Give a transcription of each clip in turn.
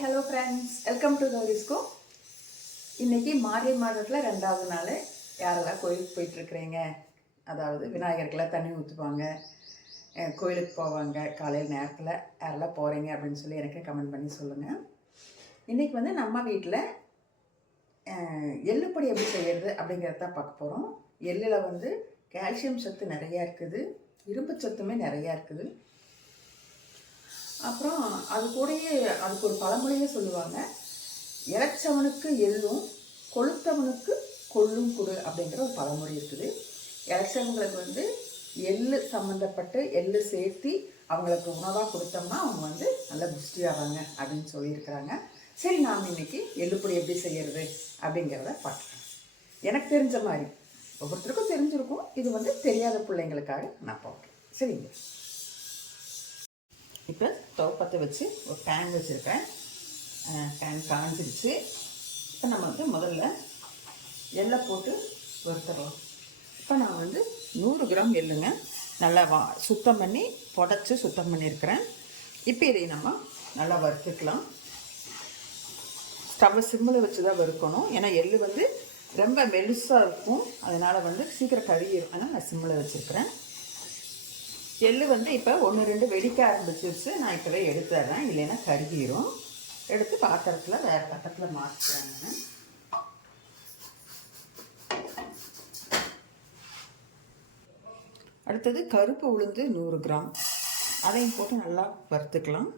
Hello friends, welcome to கௌரிஸ்கோ. இன்றைக்கி மார்கழி மாதத்தில் 2வது நாள். யாரெல்லாம் கோயிலுக்கு போயிட்டுருக்குறீங்க? அதாவது விநாயகருக்கெல்லாம் தண்ணி ஊற்றுவாங்க, கோயிலுக்கு போவாங்க காலையில் நேரத்தில். யாரெல்லாம் போகிறீங்க அப்படின்னு சொல்லி எனக்கு கமெண்ட் பண்ணி சொல்லுங்கள். இன்றைக்கி வந்து நம்ம வீட்டில் எள்ளுப்பொடி எப்படி செய்கிறது அப்படிங்கிறத தான் பார்க்க போகிறோம். எள்ளில் வந்து கால்சியம் சத்து நிறையா இருக்குது, இரும்பு சத்துமே நிறையா இருக்குது. அப்புறம் அது கூடயே அதுக்கு ஒரு பழமொழியே சொல்லுவாங்க, இளைச்சவனுக்கு எள்ளும் கொளுத்தவனுக்கு கொள்ளும் கொடு அப்படிங்கிற ஒரு பழமொழி இருக்குது. இளைச்சவங்களுக்கு வந்து எள்ளு சம்மந்தப்பட்டு எள்ளு சேர்த்தி அவங்களுக்கு உணவாக கொடுத்தோம்னா அவங்க வந்து நல்லா புஷ்டி ஆவாங்க அப்படின்னு சொல்லியிருக்கிறாங்க. சரி, நாம் இன்னைக்கு எள்ளுப்பொடி எப்படி செய்கிறது அப்படிங்கிறத பார்க்கலாம். எனக்கு தெரிஞ்ச மாதிரி ஒவ்வொருத்தருக்கும் தெரிஞ்சிருக்கும், இது வந்து தெரியாத பிள்ளைங்களுக்காக நான் பார்க்குறேன். சரிங்க. இப்போ ஸ்டவ் பற்ற வச்சு ஒரு பேன் வச்சுருக்கேன். பேன் காஞ்சிருச்சு. இப்போ நம்ம வந்து முதல்ல எள்ளை போட்டு வறுத்துடலாம். இப்போ நான் வந்து 100 கிராம் எள்ளுங்க நல்லா சுத்தம் பண்ணி புடச்சி சுத்தம் பண்ணியிருக்கிறேன். இப்போ இதை நம்ம நல்லா வறுத்துக்கலாம். ஸ்டவ்வை சிம்மில் வச்சு தான் வறுக்கணும், ஏன்னா எள்ளு வந்து ரொம்ப மெலுசாக இருக்கும், அதனால் வந்து சீக்கிரம் கழுகிடும். ஆனால் நான் சிம்மில் வச்சுருக்கிறேன். எள்ளு வந்து இப்போ 1-2 வெடிக்க ஆரம்பிச்சிருச்சு. நான் இப்போவே எடுத்துடுறேன், இல்லைன்னா கருகிரும். எடுத்து பாத்திரத்தில் வேறு பக்கத்தில் மாற்றிக்கிறேங்க. அடுத்தது கருப்பு உளுந்து 100 கிராம், அதையும் போட்டு நல்லா வறுத்துக்கலாம்.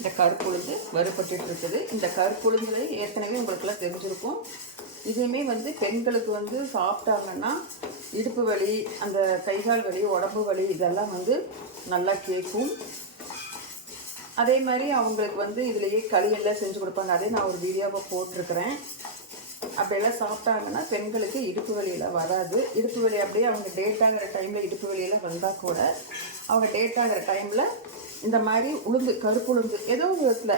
இந்த கருப்பு உளுந்து வறுபட்டு இருக்குது. இந்த கருப்பு உளுந்து ஏற்கனவே உங்களுக்கெல்லாம் தெரிஞ்சிருக்கும். இதுவுமே வந்து பெண்களுக்கு வந்து சாப்பிட்டாங்கன்னா இடுப்பு வலி, அந்த கைகால் வலி, உடம்பு வலி இதெல்லாம் வந்து நல்லா கேட்கும். அதே மாதிரி அவங்களுக்கு வந்து இதுலேயே களியெல்லாம் செஞ்சு கொடுப்பாங்க. அதே நான் ஒரு வீடியோவை போட்டிருக்கிறேன். அப்படியெல்லாம் சாப்பிட்டாங்கன்னா பெண்களுக்கு இடுப்பு வலியெல்லாம் வராது. இடுப்பு வலி அப்படியே அவங்க டேட் ஆகிற டைமில் இடுப்பு வலியெல்லாம் வந்தால் கூட அவங்க டேட் ஆகிற டைமில் இந்த மாதிரி உளுந்து, கருப்பு உளுந்து ஏதோ ஒரு விதத்தில்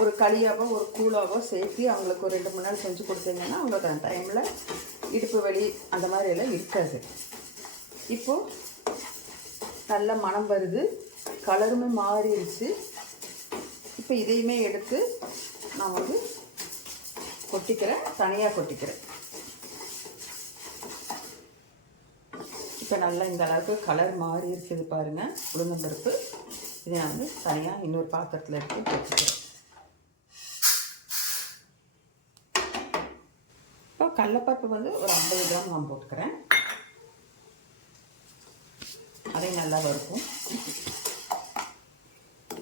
ஒரு களியாவோ ஒரு கூழாவோ சேர்த்து அவங்களுக்கு ஒரு 2 மணி நேரம் செஞ்சு கொடுத்தீங்கன்னா அவங்களுக்கு அந்த டைமில் இடுப்பு வலி அந்த மாதிரி எல்லாம் இருக்காது. இப்போது நல்ல மனம் வருது, கலருமே மாறிடுச்சு. இப்போ இதையுமே எடுத்து நான் வந்து கொட்டிக்கிறேன், தனியாக கொட்டிக்கிறேன். இப்போ நல்லா இந்த அளவுக்கு கலர் மாறி இருக்குது பாருங்கள் உளுந்தம்பருப்பு. இதை நான் வந்து தனியாக இன்னொரு பாத்திரத்தில் எடுத்து கொட்டிக்கிறேன். இப்போ கடலைப்பருப்பு வந்து ஒரு 50 கிராம் நான் போட்டுக்கிறேன். அதையும் நல்லா வறுக்கும்.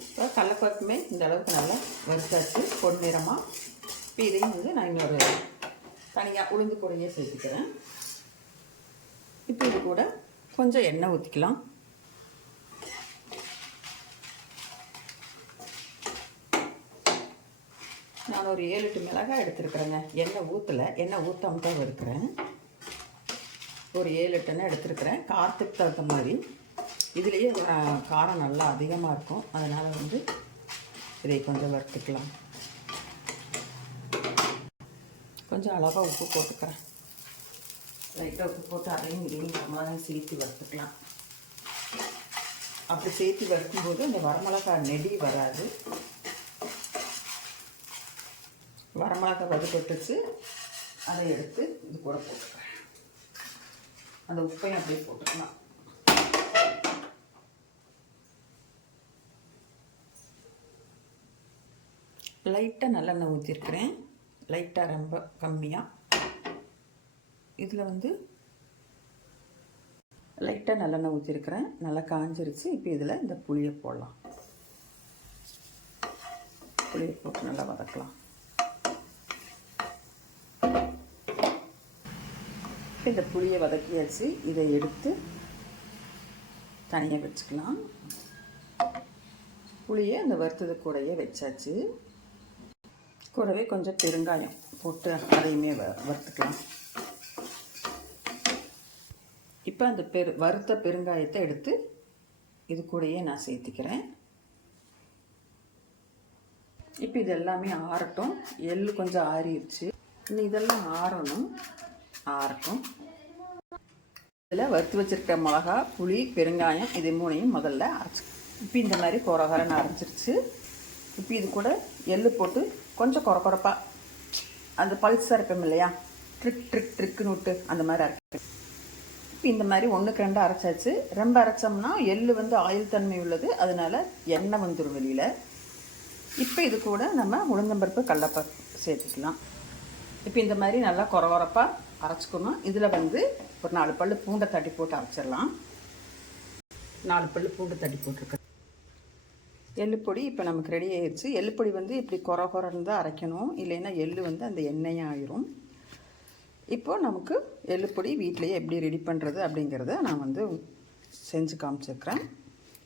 இப்போ கடலைப்பருப்புமே இந்த அளவுக்கு நல்லா வறுத்தாச்சு பொன்னிறமாக. இப்போ இதையும் வந்து நான் இன்னொரு தனியாக உளுந்து கூடையே சேர்த்துக்கிறேன். இப்போ இது கூட கொஞ்சம் எண்ணெய் ஊற்றிக்கலாம். நான் ஒரு 7-8 மிளகாய் எடுத்துருக்குறேங்க. எண்ணெய் ஊற்றலை, எண்ணெய் ஊற்றாமல் தான் வறுக்கிறேன். ஒரு 7-8 எடுத்துருக்குறேன். காரத்துக்கு தகுந்த மாதிரி. இதுலேயே காரம் நல்லா அதிகமாக இருக்கும், அதனால் வந்து இதை கொஞ்சம் வறுத்துக்கலாம். கொஞ்சம் அளவாக உப்பு போட்டுக்கிறேன். லைட்டாக உப்பு போட்டு அதையும் இதையும் நம்ம சேர்த்து வறுத்துக்கலாம். அப்படி சேர்த்து வறுக்கும்போது அந்த வரமிளகாய் நெடி வராது. வரமிளகாய் வறுபட்டுச்சு, அதை எடுத்து இது கூட போட்டுக்கிறேன். அந்த உப்பையும் அப்படியே போட்டுக்கலாம். லைட்டாக நல்லெண்ணெய் ஊற்றிருக்கிறேன், லைட்டாக ரொம்ப கம்மியாக. இதில் வந்து லைட்டாக நல்லெண்ணெய் ஊற்றிருக்கிறேன், நல்லா காஞ்சிருச்சு. இப்போ இதில் இந்த புளியை போடலாம். புளியை போட்டு நல்லா வதக்கலாம். இந்த புளியை வதக்கியாச்சு. இதை எடுத்து தனியாக வச்சுக்கலாம். புளியை அந்த வறுத்தது கூடயே வச்சாச்சு. கூடவே கொஞ்சம் பெருங்காயம் போட்டு அதையுமே வறுத்துக்கலாம். இப்போ அந்த வறுத்த பெருங்காயத்தை எடுத்து இது கூடயே நான் சேர்த்துக்கிறேன். இப்போ இது எல்லாமே ஆறட்டும். எள்ளு கொஞ்சம் ஆறிடுச்சு, இன்னும் இதெல்லாம் ஆறட்டும். இதில் வறுத்து வச்சுருக்க மிளகா, புளி, பெருங்காயம் இது 3ஐயும் முதல்ல அரைச்சி இப்போ இந்த மாதிரி கொரகரன்னு அரைச்சிருச்சு. இப்போ இது கூட எள்ளு போட்டு கொஞ்சம் கொரப்பாக அந்த பல்ஸ் அரைப்போம் இல்லையா, ட்ரிக்குன்னு விட்டு அந்த மாதிரி அரைப்பேன். இப்போ இந்த மாதிரி 1க்கு 2 அரைச்சாச்சு. ரொம்ப அரைச்சோம்னா எள்ளு வந்து ஆயில் தன்மை உள்ளது, அதனால எண்ணெய் வந்துடும் வெளியில். இப்போ இது கூட நம்ம உளுந்தம்பருப்பு கடலைப்பருப்பு சேர்த்துக்கலாம். இப்போ இந்த மாதிரி நல்லா கொரப்பாக அரைச்சிக்கணும். இதில் வந்து ஒரு 4 பல் பூண்டை தட்டி போட்டு அரைச்சிடலாம். 4 பல் பூண்டு தட்டி போட்டிருக்கேன். எள்ளுப்பொடி இப்போ நமக்கு ரெடி ஆயிடுச்சு. எள்ளுப்பொடி வந்து இப்படி கொரன்னு தான் அரைக்கணும், இல்லைன்னா எள்ளு வந்து அந்த எண்ணெயாக ஆயிரும். இப்போது நமக்கு எள்ளுப்பொடி வீட்டிலையே எப்படி ரெடி பண்ணுறது அப்படிங்கிறத நான் வந்து செஞ்சு காமிச்சிருக்கிறேன்.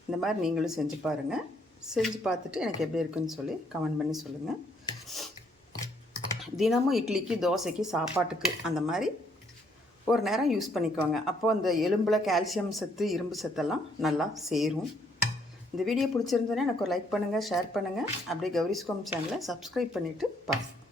இந்த மாதிரி நீங்களும் செஞ்சு பாருங்கள். செஞ்சு பார்த்துட்டு எனக்கு எப்படி இருக்குன்னு சொல்லி கமெண்ட் பண்ணி சொல்லுங்கள். தினமும் இட்லிக்கு, தோசைக்கு, சாப்பாட்டுக்கு அந்த மாதிரி ஒரு நேரம் யூஸ் பண்ணிக்கோங்க. அப்போது அந்த எலும்பில் கால்சியம் சத்து, இரும்பு சத்தெல்லாம் நல்லா சேரும். இந்த வீடியோ பிடிச்சிருந்தோன்னே எனக்கு ஒரு லைக் பண்ணுங்கள், ஷேர் பண்ணுங்கள். அப்படியே கௌரிஸ் ஹோம் சேனலை சப்ஸ்கிரைப் பண்ணிவிட்டு பாருங்கள்.